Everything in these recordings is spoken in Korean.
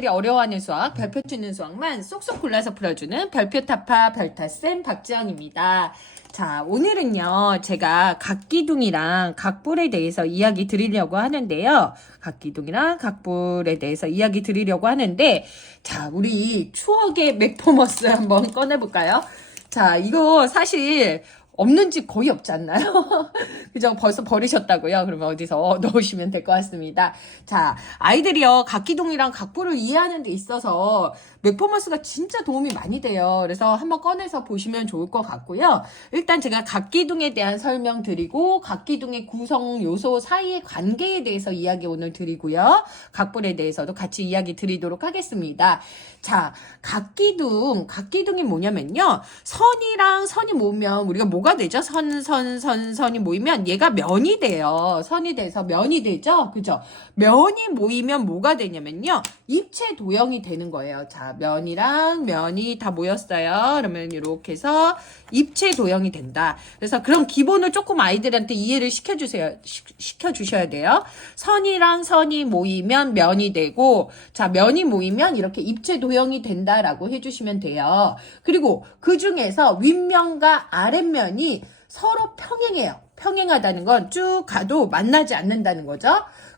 아이들이 어려워하는 수학, 별표 치는 수학만 쏙쏙 골라서 풀어주는 별표 타파 별타쌤 박지영입니다. 자, 오늘은요, 제가 각기둥이랑 각불에 대해서 이야기 드리려고 하는데요. 각기둥이랑 각불에 대해서 이야기 드리려고 하는데, 자, 우리 추억의 맥포머스 한번 꺼내볼까요? 자, 이거 사실 없는 집 거의 없지 않나요? 그죠? 벌써 버리셨다고요? 그러면 어디서 넣으시면 될 것 같습니다. 자, 아이들이요, 각기둥이랑 각부를 이해하는 데 있어서 맥퍼머스가 진짜 도움이 많이 돼요. 그래서 한번 꺼내서 보시면 좋을 것 같고요. 일단 제가 각기둥에 대한 설명 드리고, 각기둥의 구성 요소 사이의 관계에 대해서 이야기 오늘 드리고요. 각불에 대해서도 같이 이야기 드리도록 하겠습니다. 자, 각기둥이 뭐냐면요. 선이랑 선이 모으면 우리가 뭐가 되죠? 선이 모이면 얘가 면이 돼요. 선이 돼서 면이 되죠? 그죠? 면이 모이면 뭐가 되냐면요. 입체 도형이 되는 거예요. 자, 면이랑 면이 다 모였어요. 그러면 이렇게 해서 입체 도형이 된다. 그래서 그런 기본을 조금 아이들한테 이해를 시켜주셔야 돼요. 선이랑 선이 모이면 면이 되고, 자, 면이 모이면 이렇게 입체 도형이 된다라고 해주시면 돼요. 그리고 그 중에서 윗면과 아랫면이 서로 평행해요. 평행하다는 건 쭉 가도 만나지 않는다는 거죠.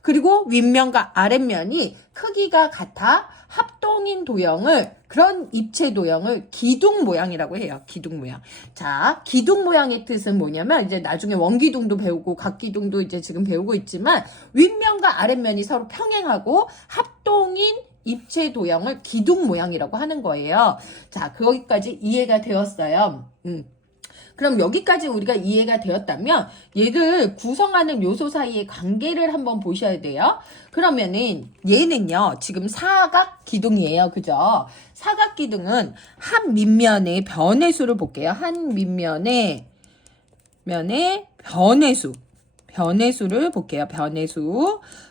그리고 윗면과 아랫면이 크기가 같아 합동인 도형을, 그런 입체 도형을 기둥 모양이라고 해요. 기둥 모양. 자, 기둥 모양의 뜻은 뭐냐면, 이제 나중에 원기둥도 배우고 각기둥도 이제 지금 배우고 있지만, 윗면과 아랫면이 서로 평행하고 합동인 입체 도형을 기둥 모양이라고 하는 거예요. 자, 거기까지 이해가 되었어요. 그럼 여기까지 우리가 이해가 되었다면 얘를 구성하는 요소 사이의 관계를 한번 보셔야 돼요. 그러면은 얘는요, 지금 사각 기둥이에요. 그죠? 사각 기둥은 한 밑면의 변의 수를 볼게요. 한 밑면의 변의 수를 볼게요.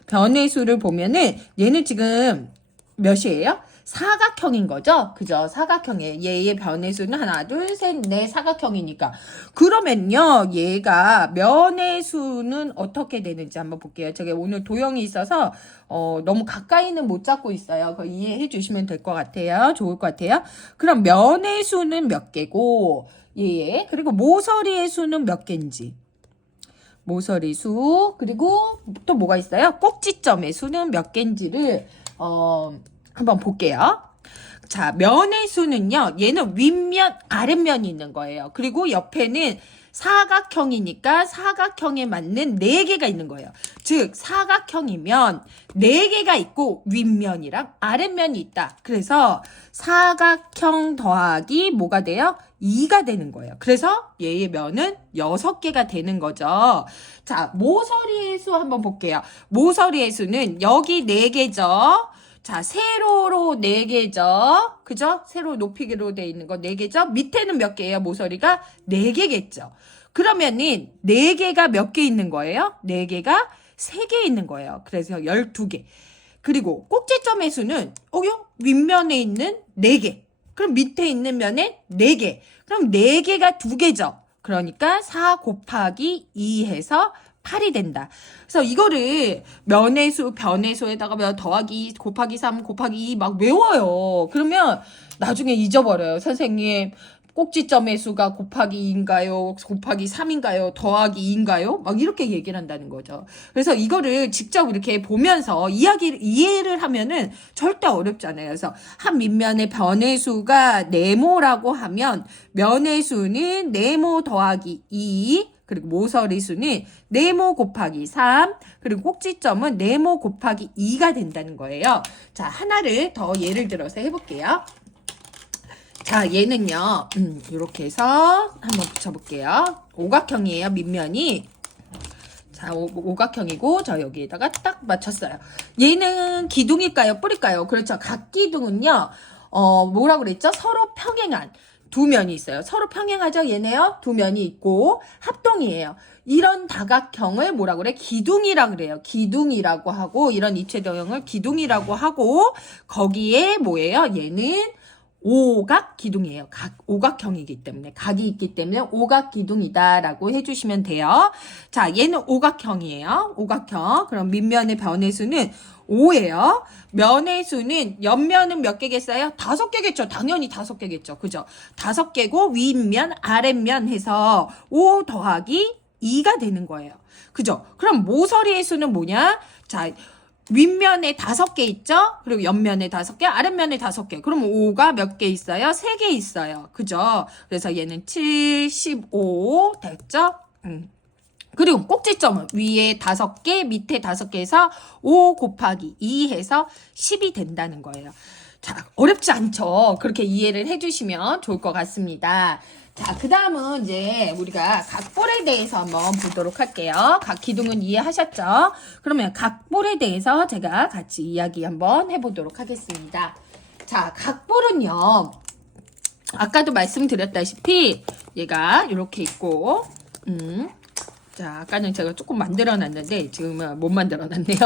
변의 수를 보면은 얘는 지금 몇이에요? 사각형인 거죠? 그죠? 사각형이에요. 얘의 변의 수는 하나, 둘, 셋, 넷 사각형이니까. 그러면요, 얘가 면의 수는 어떻게 되는지 한번 볼게요. 제가 오늘 도형이 있어서 너무 가까이는 못 잡고 있어요. 그거 이해해 주시면 될 것 같아요. 좋을 것 같아요. 그럼 면의 수는 몇 개고, 그리고 모서리의 수는 몇 개인지. 모서리 수, 그리고 또 뭐가 있어요? 꼭지점의 수는 몇 개인지를 한번 볼게요. 자, 면의 수는요, 얘는 윗면, 아랫면이 있는 거예요. 그리고 옆에는 사각형이니까 사각형에 맞는 4개가 있는 거예요. 즉, 사각형이면 4개가 있고 윗면이랑 아랫면이 있다. 그래서 사각형 더하기 뭐가 돼요? 2가 되는 거예요. 그래서 얘의 면은 6개가 되는 거죠. 자, 모서리의 수 한번 볼게요. 모서리의 수는 여기 4개죠. 자, 세로로 4개죠. 그죠? 세로 높이로 돼 있는 거 4개죠? 밑에는 몇 개예요? 모서리가 4개겠죠. 그러면은 4개가 몇 개 있는 거예요? 4개가 3개 있는 거예요. 그래서 12개. 그리고 꼭지점의 수는 윗면에 있는 4개. 그럼 밑에 있는 면에 4개. 그럼 4개가 2개죠. 그러니까 4 곱하기 2 해서 8이 된다. 그래서 이거를 면의 수, 변의 수에다가 면 더하기 2, 곱하기 3, 곱하기 2 막 외워요. 그러면 나중에 잊어버려요. 선생님, 꼭지점의 수가 곱하기 2인가요? 곱하기 3인가요? 더하기 2인가요? 막 이렇게 얘기를 한다는 거죠. 그래서 이거를 직접 이렇게 보면서 이해를 하면은 절대 어렵지 않아요. 그래서 한 밑면의 변의 수가 네모라고 하면 면의 수는 네모 더하기 2, 그리고 모서리 수는 네모 곱하기 3, 그리고 꼭지점은 네모 곱하기 2가 된다는 거예요. 자, 하나를 더 예를 들어서 해볼게요. 자, 얘는요, 이렇게 해서 한번 붙여볼게요. 오각형이에요, 밑면이. 자, 오각형이고, 저 여기에다가 딱 맞췄어요. 얘는 기둥일까요, 뿌릴까요? 그렇죠. 각기둥은요, 뭐라고 그랬죠? 서로 평행한 두 면이 있어요. 서로 평행하죠? 얘네요? 두 면이 있고 합동이에요. 이런 다각형을 뭐라고 그래? 기둥이라고 그래요. 기둥이라고 하고, 이런 입체 도형을 기둥이라고 하고, 거기에 뭐예요? 얘는 오각 기둥이에요. 오각형이기 때문에, 각이 있기 때문에 오각 기둥이다라고 해주시면 돼요. 자, 얘는 오각형이에요. 오각형. 그럼 밑면의 변의 수는 5예요. 면의 수는 옆면은 몇 개겠어요? 5개겠죠. 당연히 5개겠죠. 그죠? 5개고 윗면, 아랫면 해서 5 더하기 2가 되는 거예요. 그죠? 그럼 모서리의 수는 뭐냐? 자, 윗면에 5개 있죠? 그리고 옆면에 5개, 아랫면에 5개. 그럼 5가 몇 개 있어요? 3개 있어요. 그죠? 그래서 얘는 75 됐죠? 그리고 꼭지점은 위에 5개, 밑에 5개 해서 5 곱하기 2 해서 10이 된다는 거예요. 자, 어렵지 않죠? 그렇게 이해를 해주시면 좋을 것 같습니다. 자, 그 다음은 이제 우리가 각볼에 대해서 한번 보도록 할게요. 각 기둥은 이해하셨죠? 그러면 각볼에 대해서 제가 같이 이야기 한번 해보도록 하겠습니다. 자, 각볼은요, 아까도 말씀드렸다시피 얘가 이렇게 있고, 자, 아까는 제가 조금 만들어 놨는데 지금은 못 만들어 놨네요.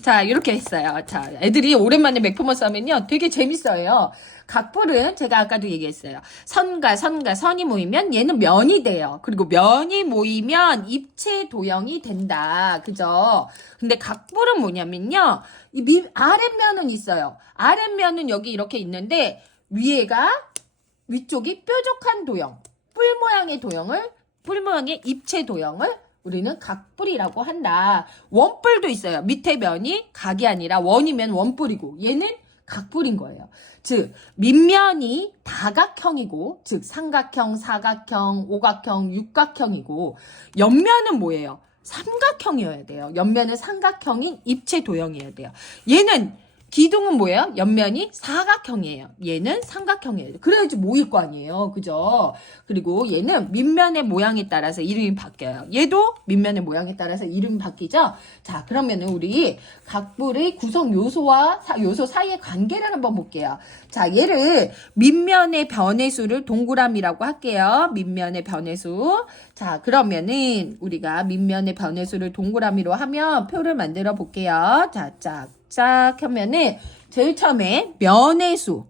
자, 이렇게 했어요. 자, 애들이 오랜만에 맥퍼머스 하면요 되게 재밌어요. 각볼은 제가 아까도 얘기했어요. 선과 선이 모이면 얘는 면이 돼요. 그리고 면이 모이면 입체 도형이 된다. 그죠? 근데 각볼은 뭐냐면요, 이 아랫면은 있어요. 아랫면은 여기 이렇게 있는데 위쪽이 뾰족한 도형, 뿔 모양의 입체 도형을 우리는 각뿔이라고 한다. 원뿔도 있어요. 밑에 면이 각이 아니라 원이면 원뿔이고 얘는 각뿔인 거예요. 즉 밑면이 다각형이고, 즉 삼각형, 사각형, 오각형, 육각형이고, 옆면은 뭐예요? 삼각형이어야 돼요. 옆면은 삼각형인 입체 도형이어야 돼요. 얘는 기둥은 뭐예요? 옆면이 사각형이에요. 얘는 삼각형이에요. 그래야지 모일 거 아니에요. 그죠? 그리고 얘는 밑면의 모양에 따라서 이름이 바뀌어요. 얘도 밑면의 모양에 따라서 이름이 바뀌죠? 자, 그러면은 우리 각볼의 구성 요소 사이의 관계를 한번 볼게요. 자, 얘를 밑면의 변의 수를 동그라미라고 할게요. 밑면의 변의 수. 자, 그러면은 우리가 밑면의 변의 수를 동그라미로 하면 표를 만들어 볼게요. 자, 짝 하면은 제일 처음에 면의 수,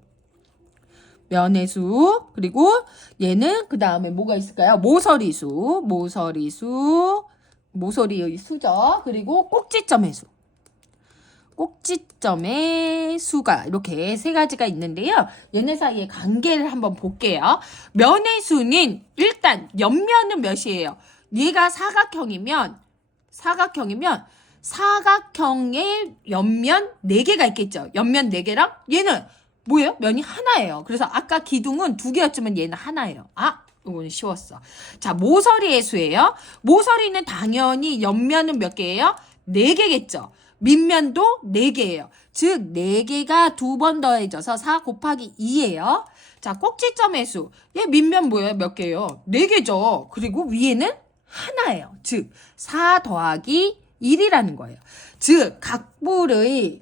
그리고 얘는 그 다음에 뭐가 있을까요? 모서리의 수죠. 그리고 꼭지점의 수가 이렇게 세 가지가 있는데요. 얘네 사이의 관계를 한번 볼게요. 면의 수는 일단 옆면은 몇이에요? 얘가 사각형이면 사각형의 옆면 4개가 있겠죠. 옆면 4개랑 얘는 뭐예요? 면이 하나예요. 그래서 아까 기둥은 2개였지만 얘는 하나예요. 아, 이거는 쉬웠어. 자, 모서리의 수예요. 모서리는 당연히 옆면은 몇 개예요? 4개겠죠. 밑면도 4개예요. 즉 4개가 2번 더해져서 4 곱하기 2예요. 자, 꼭지점의 수. 얘 밑면 뭐예요? 몇 개예요? 4개죠. 그리고 위에는 하나예요. 즉 4 더하기 1이라는 거예요. 즉 각볼의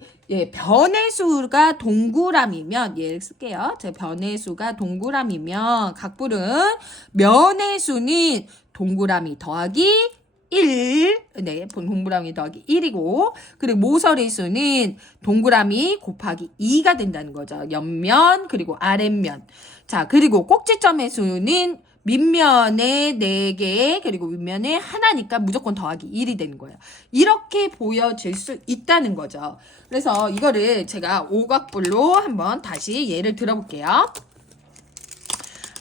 변의 수가 동그라미면, 얘를 쓸게요. 제 변의 수가 동그라미면 각볼은 면의 수는 동그라미 더하기 1, 네, 동그라미 더하기 1이고, 그리고 모서리 수는 동그라미 곱하기 2가 된다는 거죠. 옆면 그리고 아랫면. 자, 그리고 꼭지점의 수는 밑면에 4개, 그리고 윗면에 하나니까 무조건 더하기 1이 되는 거예요. 이렇게 보여질 수 있다는 거죠. 그래서 이거를 제가 오각불로 한번 다시 예를 들어볼게요.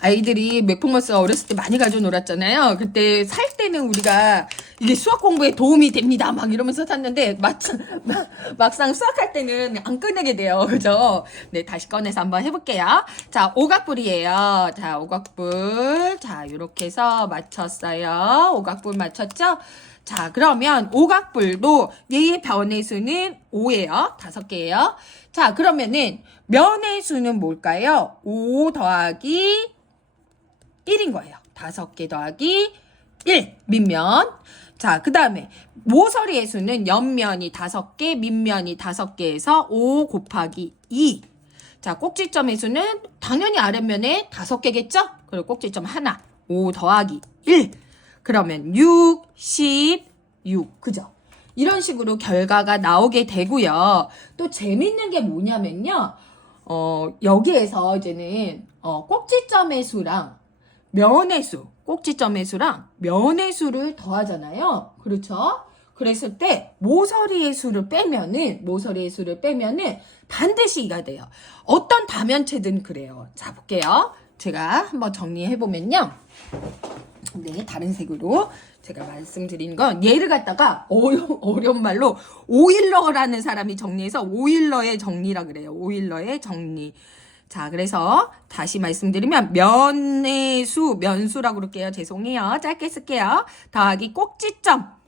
아이들이 맥폭머스 어렸을 때 많이 가지고 놀았잖아요. 그때 살 때는 우리가 이게 수학 공부에 도움이 됩니다 막 이러면서 샀는데 막상 수학할 때는 안 꺼내게 돼요. 그죠? 네, 다시 꺼내서 한번 해볼게요. 자, 오각불이에요. 자, 오각불. 자, 요렇게 해서 맞췄어요. 오각불 맞췄죠? 자, 그러면 오각불도 얘의 변의 수는 5예요. 5개예요. 자, 그러면은 면의 수는 뭘까요? 5 더하기 1인 거예요. 5개 더하기 1, 밑면. 자, 그 다음에 모서리의 수는 옆면이 5개, 밑면이 5개에서 5 곱하기 2. 자, 꼭지점의 수는 당연히 아랫면에 5개겠죠? 그리고 꼭지점 하나, 5 더하기 1. 그러면 6, 16. 그죠? 이런 식으로 결과가 나오게 되고요. 또 재밌는 게 뭐냐면요. 여기에서 이제는 꼭지점의 수랑 면의 수, 꼭지점의 수랑 면의 수를 더하잖아요. 그렇죠? 그랬을 때 모서리의 수를 빼면은 반드시 2가 돼요. 어떤 다면체든 그래요. 자, 볼게요. 제가 한번 정리해 보면요. 네, 다른 색으로 제가 말씀드린 건 얘를 갖다가 어려운 말로 오일러라는 사람이 정리해서 오일러의 정리라 그래요. 오일러의 정리. 자, 그래서 다시 말씀드리면 면수라고 그럴게요. 죄송해요. 짧게 쓸게요. 더하기 꼭지점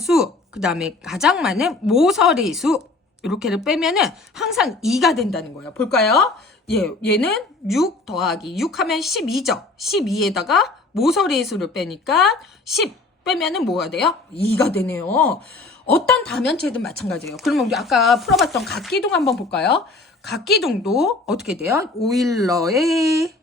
수, 그 다음에 가장 많은 모서리 수 이렇게를 빼면은 항상 2가 된다는 거예요. 볼까요? 얘는 6 더하기 6 하면 12죠. 12에다가 모서리의 수를 빼니까 10 빼면은 뭐가 돼요? 2가 되네요. 어떤 다면체든 마찬가지예요. 그러면 우리 아까 풀어봤던 각기둥 한번 볼까요? 각기둥도 어떻게 돼요? 오일러의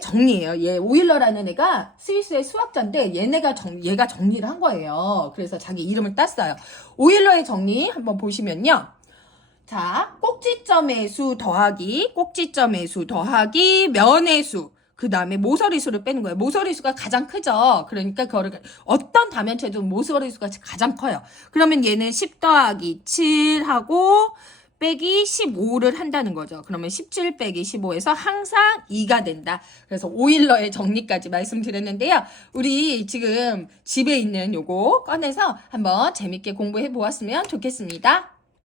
정리예요. 오일러라는 애가 스위스의 수학자인데 얘가 정리를 한 거예요. 그래서 자기 이름을 땄어요. 오일러의 정리 한번 보시면요. 자, 꼭지점의 수 더하기 면의 수, 그 다음에 모서리 수를 빼는 거예요. 모서리 수가 가장 크죠. 그러니까 그거를 어떤 다면체도 모서리 수가 가장 커요. 그러면 얘는 10 더하기 7하고 빼기 15를 한다는 거죠. 그러면 17 빼기 15에서 항상 2가 된다. 그래서 오일러의 정리까지 말씀드렸는데요. 우리 지금 집에 있는 요거 꺼내서 한번 재밌게 공부해 보았으면 좋겠습니다.